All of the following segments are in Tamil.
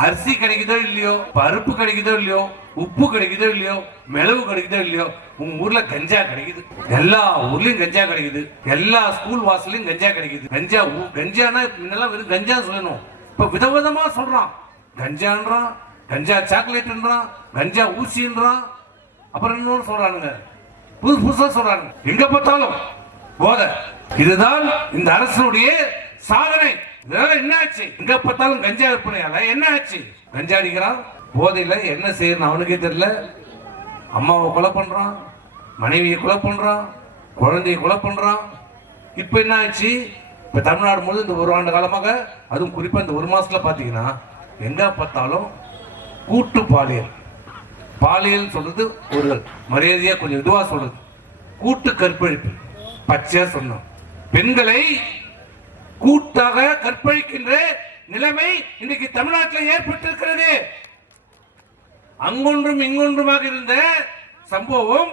அரிசி கிடைக்குதோ இல்லையோ, பருப்பு கிடைக்குதோ இல்லையோ, உப்பு கிடைக்குதோ இல்லையோ, மிளகு கிடைக்குதோ இல்லையோ, உங்க ஊர்ல கஞ்சா கிடைக்குது. எல்லா ஊர்லயும் கஞ்சா கிடைக்குது. எல்லா ஸ்கூல் வாசலையும் கஞ்சா கிடைக்குது. கஞ்சானா முன்னெல்லாம் வெறும் கஞ்சா சொல்லணும். இப்ப விதவிதமா சொல்றான். கஞ்சான்றான், கஞ்சா சாக்லேட்ன்றான், கஞ்சா ஊசின்றான், அப்புறம் இன்னொன்னு சொல்றானுங்க, புதுசு புதுசா சொல்றாங்க. எங்க பார்த்தாலும் போதை. இதுதான் இந்த அரசுடைய சாதனை. இதனால என்ன ஆச்சு? எங்க பார்த்தாலும் கஞ்சா விற்பனையால என்ன ஆச்சு? கஞ்சா அடிக்கிறான், போதையில என்ன செய்யணும் அவனுக்கே தெரியல. அம்மாவை கொலை பண்றான், மனைவியை கொலை பண்றான், குழந்தையை கொலை பண்றான். இப்ப என்ன ஆச்சு? இப்ப தமிழ்நாடு முழுவதும் இந்த ஒரு ஆண்டு காலமாக, அதுவும் குறிப்பா இந்த ஒரு மாசத்துல பாத்தீங்கன்னா எங்க பார்த்தாலும் கூட்டு பாலியல். பாலியல் சொல்றது ஒரு மரியாதையா கொஞ்சம் இதுவா சொல்றது. கூட்டு கற்பழிப்பு. பச்சையா சொன்னோம், பெண்களை கூட்டாக கற்பழிக்கின்ற நிலைமை இன்றைக்கு தமிழ்நாட்டில் ஏற்பட்டிருக்கிறது. அங்கொன்றும் இங்கொன்றுமாக இருந்த சம்பவம்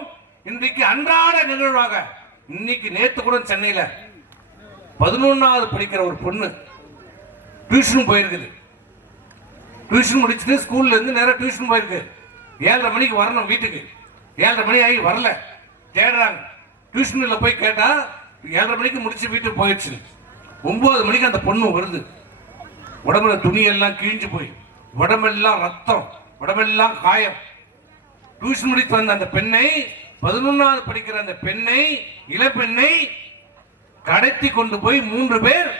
இன்றைக்கு அன்றாட நிகழ்வாக. இன்னைக்கு நேற்று கூட சென்னையில 11வது படிக்கிற ஒரு பொண்ணு டியூஷன் போயிருக்குது. டியூஷன் முடிச்சுட்டு ஸ்கூல்ல இருந்து நேரம் டியூஷன் போயிருக்கு. 7:30 மணிக்கு வரணும் வீட்டுக்கு. 7:30 மணி ஆகி வரல, தேடுறாங்க. டியூஷன்ல போய் கேட்டா 7:30 மணிக்கு முடிச்சு வீட்டுக்கு போயிடுச்சு. 9 மணிக்கு அந்த பொண்ணு வருது. உடம்புல துணி எல்லாம் கிழிஞ்சு போய், உடம்பெல்லாம் ரத்தம், உடம்பெல்லாம் காயம். டியூஷன் முடித்து வந்த அந்த பெண்ணை, 11வது படிக்கிற அந்த பெண்ணை, இளப்பெண்ணை கடத்தி கொண்டு போய் 3 பேர்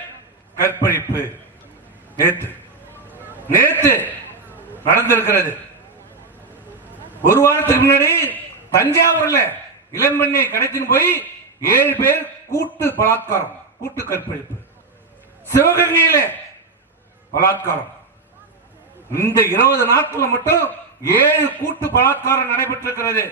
கற்பழிப்பு. நேத்து நடந்திருக்கிறது. ஒரு வாரத்துக்கு முன்னாடி தஞ்சாவூர்ல இளம்பெண்ணை கடத்தின்னு போய் 7 பேர் கூட்டு பலாத்காரம், கூட்டு கற்பழிப்பு. சிவகங்கையில பலாத்காரம். இந்த 20 நாட்கள் மட்டும் 7 கூட்டு பலாத்காரம் நடைபெற்றிருக்கிறது.